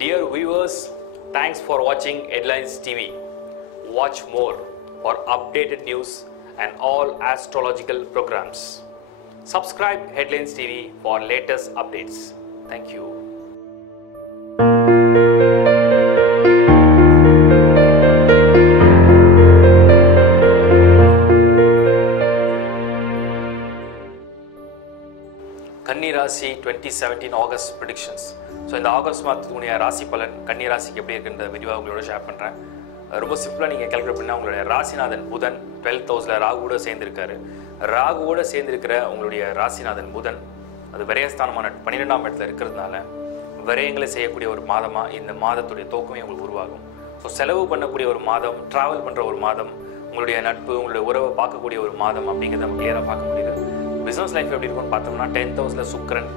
Dear viewers, thanks for watching Headlines TV. Watch more for updated news and all astrological programs. Subscribe Headlines TV for latest updates. Thank you. கன்னி ராசி 2017 August predictions. So இந்த August மாதத்துக்குரிய ராசி பலன் கன்னி ராசிக்கு எப்படி இருக்குன்ற video உங்களோட ஷேர் பண்ணுறேன். ரொம்ப சிம்பிளாக நீங்கள் கேல்குலேட் பண்ணால் உங்களுடைய ராசிநாதன் புதன் 12th ஹவுஸில் ராகுவோட சேர்ந்துருக்காரு. ராகுவோட சேர்ந்துருக்கிற உங்களுடைய ராசிநாதன் புதன் அது விரயஸ்தானமான 12ஆம் இடத்துல இருக்கிறதுனால விரயங்களை செய்யக்கூடிய ஒரு மாதமாக இந்த மாதத்துடைய தோக்கமே உங்களுக்கு உருவாகும். ஸோ செலவு பண்ணக்கூடிய ஒரு மாதம், ட்ராவல் பண்ணுற ஒரு மாதம், உங்களுடைய நட்பு, உங்களுடைய உறவை பார்க்கக்கூடிய ஒரு மாதம் அப்படிங்கிறத நம்ம கிளியராக பார்க்க முடியுது. பிஸ்னஸ் லைஃப் எப்படி இருக்கும்னு பார்த்தோம்னா 10th ஹவுஸில் சுக்கிரன்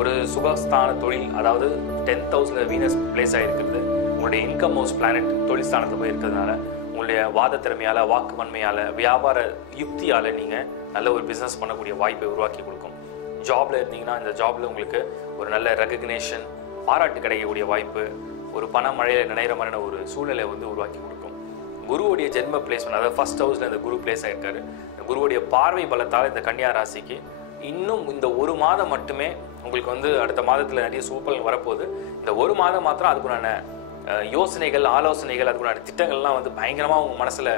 ஒரு சுகஸ்தான தொழில், அதாவது 10th ஹவுஸில் வீனஸ் பிளேஸ் ஆகிருக்கிறது. உங்களுடைய இன்கம் ஹவுஸ் பிளானட் தொழில் ஸ்தானத்தில் போய் இருக்கிறதுனால உங்களுடைய வாத திறமையால், வாக்குவன்மையால், வியாபார யுக்தியால் நீங்கள் நல்ல ஒரு பிஸ்னஸ் பண்ணக்கூடிய வாய்ப்பை உருவாக்கி கொடுக்கும். ஜாபில் இருந்தீங்கன்னா இந்த ஜாபில் உங்களுக்கு ஒரு நல்ல ரெகக்னேஷன், பாராட்டு கிடைக்கக்கூடிய வாய்ப்பு, ஒரு பண மழையில் நினைகிற மாதிரியான ஒரு சூழ்நிலை உருவாக்கி கொடுக்கும். குருவுடைய ஜென்ம பிளேஸ்மெண்ட், அதாவது ஃபர்ஸ்ட் ஹவுஸில் இந்த குரு பிளேஸ் ஆகிருக்காரு. குருவுடைய பார்வை பலத்தால் இந்த கன்னியா ராசிக்கு இன்னும் இந்த ஒரு மாதம் மட்டுமே உங்களுக்கு அடுத்த மாதத்தில் நிறைய சூப்பர்கள் வரப்போகுது. இந்த ஒரு மாதம் மாத்திரம் அதுக்குண்டான யோசனைகள், ஆலோசனைகள், அதுக்குண்டான திட்டங்கள்லாம் பயங்கரமாக உங்கள் மனசில்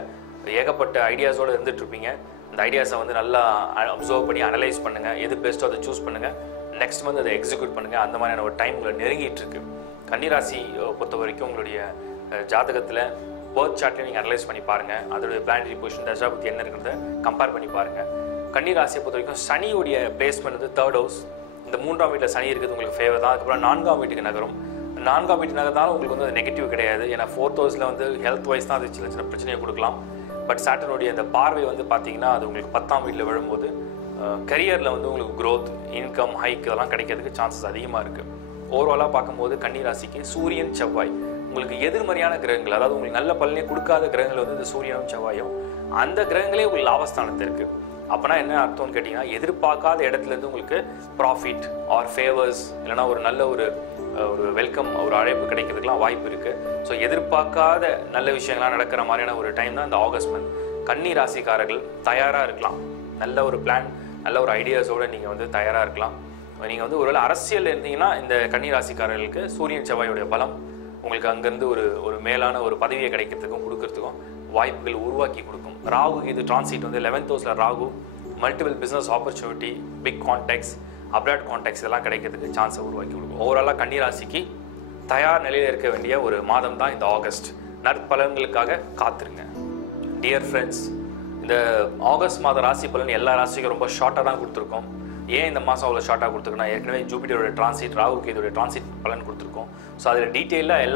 ஏகப்பட்ட ஐடியாஸோடு இருந்துட்டு இருப்பீங்க. அந்த ஐடியாஸை நல்லா அப்சர்வ் பண்ணி அனலைஸ் பண்ணுங்கள். எது பெஸ்ட்டோ அதை சூஸ் பண்ணுங்கள். நெக்ஸ்ட் மந்த் அதை எக்ஸிக்யூட் பண்ணுங்கள். அந்த மாதிரியான ஒரு டைம் உங்களை நெருங்கிட்டு இருக்கு. கன்னிராசி பொறுத்த வரைக்கும் உங்களுடைய ஜாதகத்தில் பர்த் சார்ட்லையும் நீங்கள் அனலைஸ் பண்ணி பாருங்கள். அதோடைய பிளானட்டரி பொசிஷன் தசாபுத்தி என்ன இருக்கிறத கம்பேர் பண்ணி பாருங்கள். கன்னிராசியை பொறுத்த வரைக்கும் சனியுடைய பிளேஸ்மெண்ட் 3rd ஹவுஸ். இந்த 3ஆம் வீட்டில் சனி இருக்குது, உங்களுக்கு ஃபேவர் தான். அதுக்கப்புறம் 4ஆம் வீட்டுக்கு நகரும். 4ஆம் வீட்டு நகர்ந்தாலும் உங்களுக்கு அது நெகட்டிவ் கிடையாது. ஏன்னா 4th ஹவுஸில் ஹெல்த் வைஸ் தான் அது சின்ன சின்ன பிரச்சனையை கொடுக்கலாம். பட் சாட்டர்னுடைய அந்த பார்வை பார்த்தீங்கன்னா அது உங்களுக்கு 10ஆம் வீட்டில் விழும்போது கரியரில் உங்களுக்கு க்ரோத், இன்கம் ஹைக் இதெல்லாம் கிடைக்கிறதுக்கு சான்சஸ் அதிகமாக இருக்குது. ஓவராலாக பார்க்கும்போது கன்னிராசிக்கு சூரியன், செவ்வாய் உங்களுக்கு எதிர்மறையான கிரகங்கள், அதாவது உங்களுக்கு நல்ல பலனே கொடுக்காத கிரகங்கள் இந்த சூரியனும் செவ்வாயும், அந்த கிரகங்களே உங்களுக்கு லாபஸ்தானத்தில் இருக்குது. அப்போனா என்ன அர்த்தம்னு கேட்டிங்கன்னா, எதிர்பார்க்காத இடத்துலேருந்து உங்களுக்கு ப்ராஃபிட் ஆர் ஃபேவர்ஸ், இல்லைனா ஒரு நல்ல ஒரு வெல்கம், ஒரு அழைப்பு கிடைக்கிறதுக்கெலாம் வாய்ப்பு இருக்குது. ஸோ எதிர்பார்க்காத நல்ல விஷயங்கள்லாம் நடக்கிற மாதிரியான ஒரு டைம் தான் இந்த ஆகஸ்ட் மந்த். கன்னி ராசிக்காரர்கள் தயாராக இருக்கலாம். நல்ல ஒரு பிளான், நல்ல ஒரு ஐடியாஸோடு நீங்கள் தயாராக இருக்கலாம். நீங்கள் ஒருவேளை அரசியல் இருந்தீங்கன்னா இந்த கன்னி ராசிக்காரர்களுக்கு சூரியன் செவ்வாயுடைய பலம் உங்களுக்கு அங்கேருந்து ஒரு மேலான ஒரு பதவியை கிடைக்கிறதுக்கும் கொடுக்கறதுக்கும் வாய்ப்புகள் உருவாக்கி கொடுக்கும். ராகு இது டிரான்சிட் 11th ஹவுஸில் Rahu multiple business opportunity, big contacts, abroad contacts இதெல்லாம் கிடைக்கிறதுக்கு சான்ஸை உருவாக்கி கொடுக்கும். ஓவராலாக கன்னிராசிக்கு தயார் நிலையில் இருக்க வேண்டிய ஒரு மாதம் தான் இந்த ஆகஸ்ட். நற்பலன்களுக்காக காத்துருங்க. டியர் ஃப்ரெண்ட்ஸ், இந்த ஆகஸ்ட் மாத ராசி பலன் எல்லா ராசிக்கும் ரொம்ப ஷார்ட்டாக தான் கொடுத்துருக்கோம். ஏன் இந்த மாதம் அவ்வளோ ஷார்ட்டாக கொடுத்துருக்கோன்னா, ஏற்கனவே ஜூபிட்டரோட டிரான்சிட், ராகுக்கு இதோடைய டிரான்சிட் பலன் கொடுத்துருக்கோம். ஸோ அதில் டீட்டெயிலாக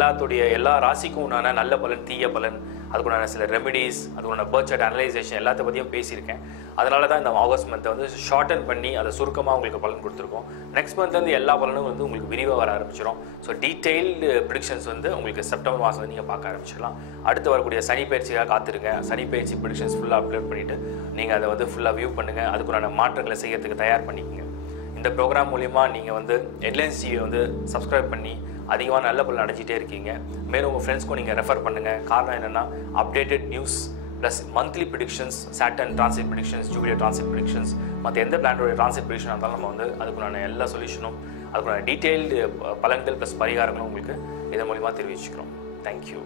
எல்லா ராசிக்கும் உண்டான நல்ல பலன், தீய பலன், அதுக்குண்டான சில ரெமெடிஸ், அதுக்குண்டான பர்த் சார்ட் அனலைசேஷன் எல்லாத்த பற்றியும் பேசியிருக்கேன். அதனால தான் இந்த ஆகஸ்ட் மந்த்தை ஷார்டன் பண்ணி அதை சுருக்கமாக உங்களுக்கு பலன் கொடுத்துருக்கோம். நெக்ஸ்ட் மந்த்லேருந்து எல்லா பலனும் உங்களுக்கு விரிவாக வர ஆரம்பிச்சிடும். ஸோ டீட்டெயில்டு ப்ரிடிக்ஷன்ஸ் உங்களுக்கு செப்டம்பர் மாதம் நீங்கள் பார்க்க ஆரம்பிச்சிடலாம். அடுத்து வரக்கூடிய சனி பயிற்சியாக காத்திருங்க. சனி பயிற்சி ப்ரிடிக்ஷன்ஸ் ஃபுல்லாக அப்லோட் பண்ணிவிட்டு நீங்கள் அதை ஃபுல்லாக வியூ பண்ணுங்கள். அதுக்குண்டான மாற்றங்களை செய்யறதுக்கு தயார் பண்ணிக்கோங்க. இந்த ப்ரோக்ராம் மூலிமா நீங்கள் ஹெட்லைன்ஸ் டிவியை சப்ஸ்கிரைப் பண்ணி அதிகமாக நல்ல பலன் அடைஞ்சிட்டே இருக்கீங்க. மேலும் உங்கள் ஃப்ரெண்ட்ஸ்க்கும் நீங்கள் ரெஃபர் பண்ணுங்கள். காரணம் என்னென்னா, updated news plus monthly predictions, Saturn transit predictions, Jupiter transit predictions, மற்ற எந்த பிளானோட டிரான்சிட் ப்ரிடிக்ஷன் இருந்தாலும் நம்ம அதுக்குண்டான எல்லா சொல்யூஷனும், அதுக்குண்டான டீட்டெயில்டு பலன்கள் ப்ளஸ் பரிகாரங்களும் உங்களுக்கு இதன் மூலிமா தெரிவிச்சுக்கிறோம். தேங்க்யூ.